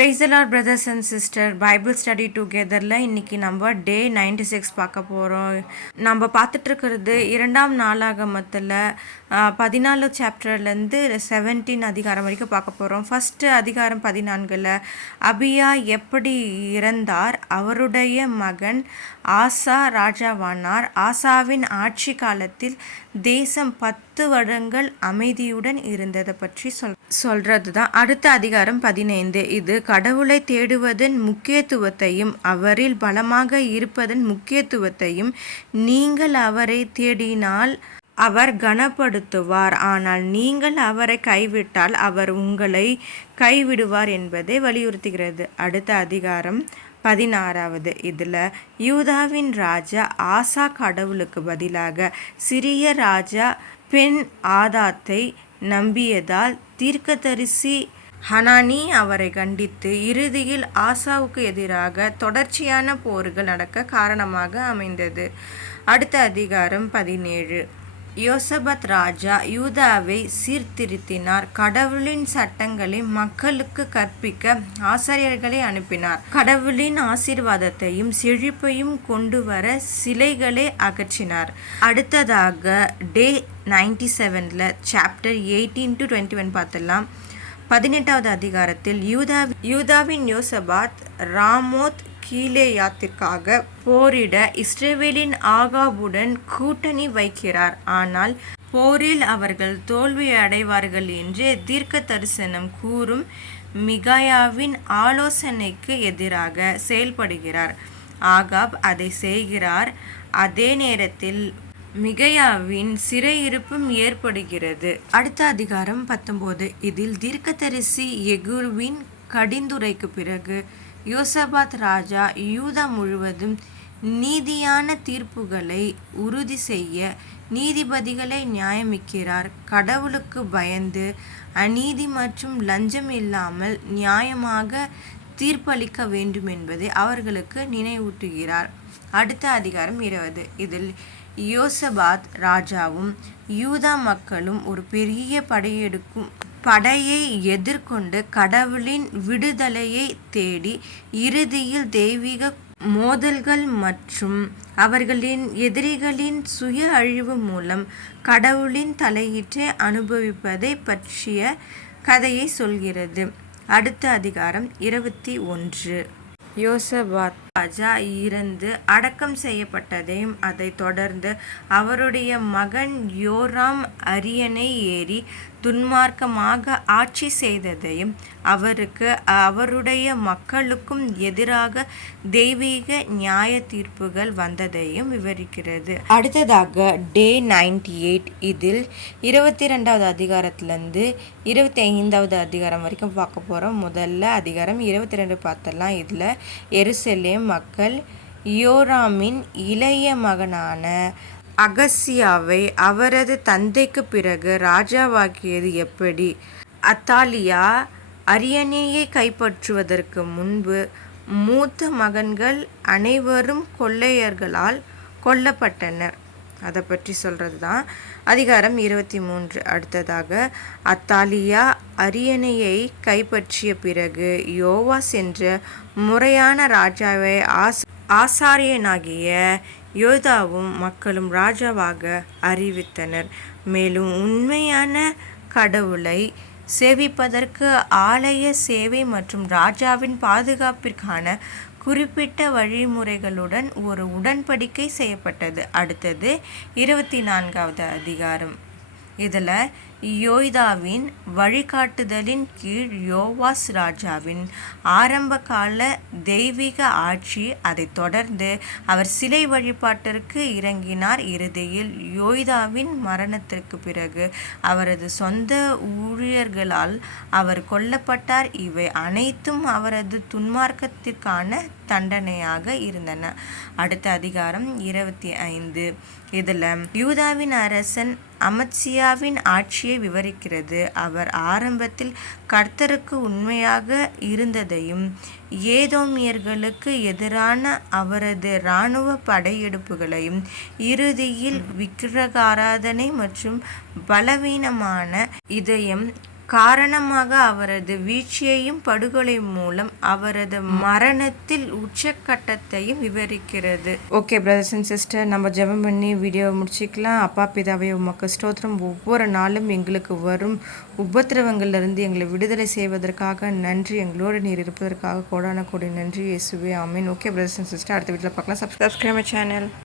Praise the Lord, brothers and sisters. Bible study togetherல இன்னைக்கு நம்ம டே 96 பார்க்க போகிறோம். நம்ம பார்த்துட்டு இருக்கிறது 2ஆம் நாளாகமத்தில் 14 சாப்டர்லேருந்து 17 அதிகாரம் வரைக்கும் பார்க்க போகிறோம். ஃபஸ்ட்டு அதிகாரம் 14ல் அபியா எப்படி இறந்தார், அவருடைய மகன் ஆசா ராஜாவானார். ஆசாவின் ஆட்சி காலத்தில் தேசம் 10 வருடங்கள் அமைதியுடன் இருந்ததை பற்றி சொல்றது தான். அடுத்த அதிகாரம் 15. இது கடவுளை தேடுவதன் முக்கியத்துவத்தையும் அவரில் பலமாக இருப்பதன் முக்கியத்துவத்தையும், நீங்கள் அவரை தேடினால் அவர் கனப்படுத்துவார், ஆனால் நீங்கள் அவரை கைவிட்டால் அவர் உங்களை கைவிடுவார் என்பதை வலியுறுத்துகிறது. அடுத்த அதிகாரம் 16. இதில் யூதாவின் ராஜா ஆசா கடவுளுக்கு பதிலாக சிறிய ராஜா பென் ஆதாத்தை நம்பியதால் தீர்க்கதரிசி ஹனானி அவரை கண்டித்து இறுதியில் ஆசாவுக்கு எதிராக தொடர்ச்சியான போர்கள் நடக்க காரணமாக அமைந்தது. அடுத்த அதிகாரம் 17. யோசபாத் ராஜா யூதாவை சீர்திருத்தினார். கடவுளின் சட்டங்களை மக்களுக்கு கற்பிக்க ஆசாரியர்களை அனுப்பினார். கடவுளின் ஆசீர்வாதத்தையும் செழிப்பையும் கொண்டு வர சிலைகளை அகற்றினார். அடுத்ததாக டே 97ல் சாப்டர் 18 to 21 பார்த்தலாம். 18வது அதிகாரத்தில் யூதாவின் யோசபாத் ராமோத் கீலேயாத்திற்காக போரிட இஸ்ரவேலின் ஆகாபுடன் கூட்டணி வைக்கிறார். ஆனால் போரில் அவர்கள் தோல்வி அடைவார்கள் என்று தீர்க்க தரிசனம் கூறும் மிகாயாவின் ஆலோசனைக்கு எதிராக செயல்படுகிறார். ஆகாப் அதை செய்கிறார். அதே நேரத்தில் மிகாயாவின் சிறையிருப்பும் ஏற்படுகிறது. அடுத்த அதிகாரம் 19. இதில் தீர்க்கதரிசி யெகூவின் கடிந்துரைக்கு பிறகு யோசபாத் ராஜா யூதா முழுவதும் நீதியான தீர்ப்புகளை உறுதி செய்ய நீதிபதிகளை நியமிக்கிறார். கடவுளுக்கு பயந்து அநீதி மற்றும் லஞ்சம் இல்லாமல் நியாயமாக தீர்ப்பளிக்க வேண்டும் என்பதை அவர்களுக்கு நினைவூட்டுகிறார். அடுத்த அதிகாரம் 20. இதில் யோசபாத் ராஜாவும் யூதா மக்களும் ஒரு பெரிய படையை எதிர்கொண்டு கடவுளின் விடுதலையை தேடி இறுதியில் தெய்வீக மோதல்கள் மற்றும் அவர்களின் எதிரிகளின் சுய அழிவு மூலம் கடவுளின் தலையீட்டை அனுபவிப்பதை பற்றிய கதையை சொல்கிறது. அடுத்த அதிகாரம் 21. யோசபாத் ராஜா இறந்து அடக்கம் செய்யப்பட்டதையும் அதைத் தொடர்ந்து அவருடைய மகன் யோராம் அரியணை ஏறி துன்மார்க்கமாக ஆட்சி செய்ததையும் அவருக்கு அவருடைய மக்களுக்கும் எதிராக தெய்வீக நியாய தீர்ப்புகள் வந்ததையும் விவரிக்கிறது. அடுத்ததாக டே 98. இதில் 22வது அதிகாரத்திலேருந்து 25வது அதிகாரம் வரைக்கும் பார்க்க போகிறோம். முதல்ல அதிகாரம் 22 பார்த்தலாம். இதில் எருசலேம் மக்கள் யோராமின் இளைய மகனான அகசியாவை அவரது தந்தைக்கு பிறகு ராஜாவாக்கியது எப்படி. அத்தாலியா அரியணையை கைப்பற்றுவதற்கு முன்பு மூத்த மகன்கள் அனைவரும் கொள்ளையர்களால் கொல்லப்பட்டனர். அதை பற்றி சொல்கிறது தான் அதிகாரம் 23. அடுத்ததாக அத்தாலியா அரியணையை கைப்பற்றிய பிறகு யோவாஸ் என்ற முறையான ராஜாவை ஆசாரியனாகிய யோதாவும் மக்களும் ராஜாவாக அறிவித்தனர். மேலும் உண்மையான கடவுளை சேவிப்பதற்கு ஆலய சேவை மற்றும் ராஜாவின் பாதுகாப்பிற்கான குறிப்பிட்ட வழிமுறைகளுடன் ஒரு உடன்படிக்கை செய்யப்பட்டது. அடுத்தது 24வது அதிகாரம். இதில் யோய்தாவின் வழிகாட்டுதலின் கீழ் யோவாஸ் ராஜாவின் ஆரம்பகால தெய்வீக ஆட்சி, அதைத் தொடர்ந்து அவர் சிலை வழிபாட்டிற்கு இறங்கினார். இறுதியில் யோய்தாவின் மரணத்திற்கு பிறகு அவரது சொந்த ஊழியர்களால் அவர் கொல்லப்பட்டார். இவை அனைத்தும் அவரது துன்மார்க்கத்திற்கான தண்டனையாக இருந்தன. அடுத்த அதிகாரம் 25. இதில் யூதாவின் அரசன் அமத்சியாவின் ஆட்சியை விவரிக்கிறது. அவர் ஆரம்பத்தில் கர்த்தருக்கு உண்மையாக இருந்ததையும் ஏதோமியர்களுக்கு எதிரான அவரது இராணுவ படையெடுப்புகளையும் இறுதியில் விக்கிரகாராதனை மற்றும் பலவீனமான இதயம் காரணமாக அவரது வீழ்ச்சியையும் படுகொலை மூலம் அவரது மரணத்தில் உச்சக்கட்டத்தையும் விவரிக்கிறது. ஓகே பிரதர்ஸ் அண்ட் சிஸ்டர், நம்ம ஜெபம் பண்ணி வீடியோவை முடிச்சிக்கலாம். அப்பா பிதாவே உமக்கு ஸ்தோத்திரம். ஒவ்வொரு நாளும் எங்களுக்கு வரும் உபத்திரவங்களிலிருந்து எங்களை விடுதலை செய்வதற்காக நன்றி. எங்களோடு நீர் இருப்பதற்காக கோடான கோடி நன்றி இயேசுவே. ஆமென். ஓகே பிரதர்ஸ் அண்ட் சிஸ்டர், அடுத்த வீட்டில் பார்க்கலாம். Subscribe my channel.